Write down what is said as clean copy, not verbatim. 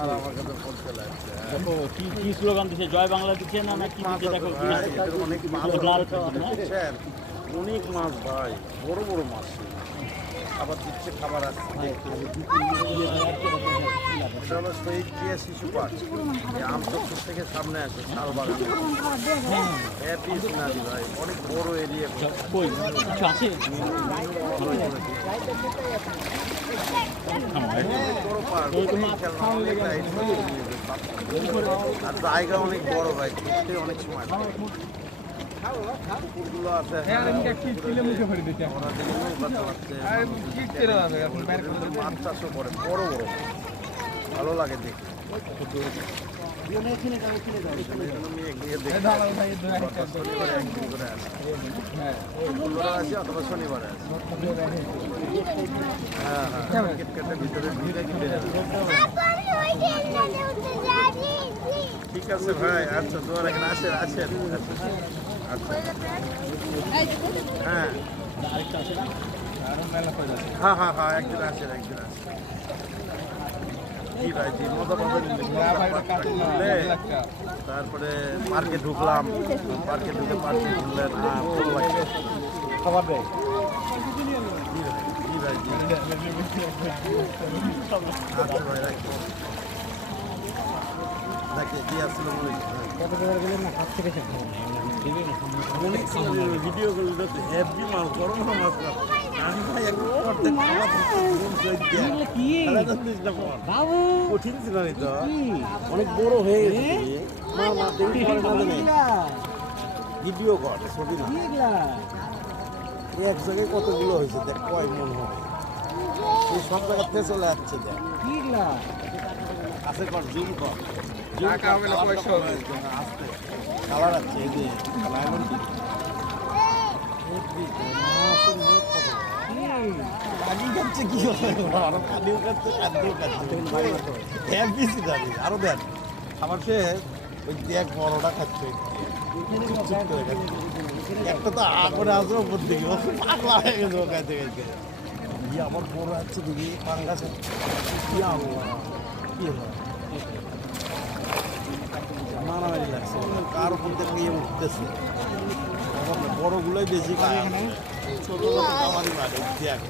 আর আমাকে তো করতে লাগছে। দেখো কি স্লোগান দিচ্ছে, জয় বাংলা দিচ্ছে না কি দিচ্ছে দেখো। অনেক অনেক মাছ ভাই, বড় বড় মাছ আবার দিচ্ছে, খাবার আসছে। এটা হলো শহীদ প্রিয়া শিশু পার্ক, আমচত্বর থেকে সামনে আছে শাল বাগান। হ্যাপি সিনারি ভাই, অনেক বড় এরিয়া। আছে আর জায়গা অনেক বড় ভাই, ঘুরতে অনেক সময় পুকুরগুলো আছে। মাছ চাষও করে, বড় বড়, ভালো লাগে দেখতে। আছে অথবা শনিবারে আছে। হ্যাঁ হ্যাঁ, ক্রিকেটের ভিতরে ঢুকে কিনে ঠিক আছে ভাই। আচ্ছা তোমার এখানে আসেন আসেন। আচ্ছা হ্যাঁ হ্যাঁ হ্যাঁ হ্যাঁ, একদিন আসেন একদিন আসেন। কি ভাই জি, মজা পাবেন। তারপরে পার্কে ঢুকলাম, পার্কে ঢুকে পার্কে ঘুরলেন, ভালো লাগছে। খাবার দেয় জি ভাই জি। আচ্ছা ভাই রাখবো। জি আসসালামু আলাইকুম। ভিডিও করলে হেভি মাছ, বড় বড় মাছ। আমি ভাই কঠিন ছিল তো, অনেক বড় হয়ে গেছে। ভিডিও কর, ছবি না। এক জায়গায় কতগুলো হয়েছে দেখ, কয় মন হবে। এই সব জায়গাতে চলে যাচ্ছে দেখ। আছে কর, জুম কর। কালার আছে এই যে আরো দেন আমার সে ওই দেখ বড়টা খাচ্ছে। একটা তো করে আসবে উপর দিকে, পাগলা হয়ে গেছে ও খাইতে খাইতে। আমার বড় আছে দিদি পাঙ্গাস। কি হয় মারামারি লাগছে, কার উপর থেকে ইয়ে উঠতেছে। বড়গুলোই বেশি খায়, ছোট ছোট কামারি মারে দেখ।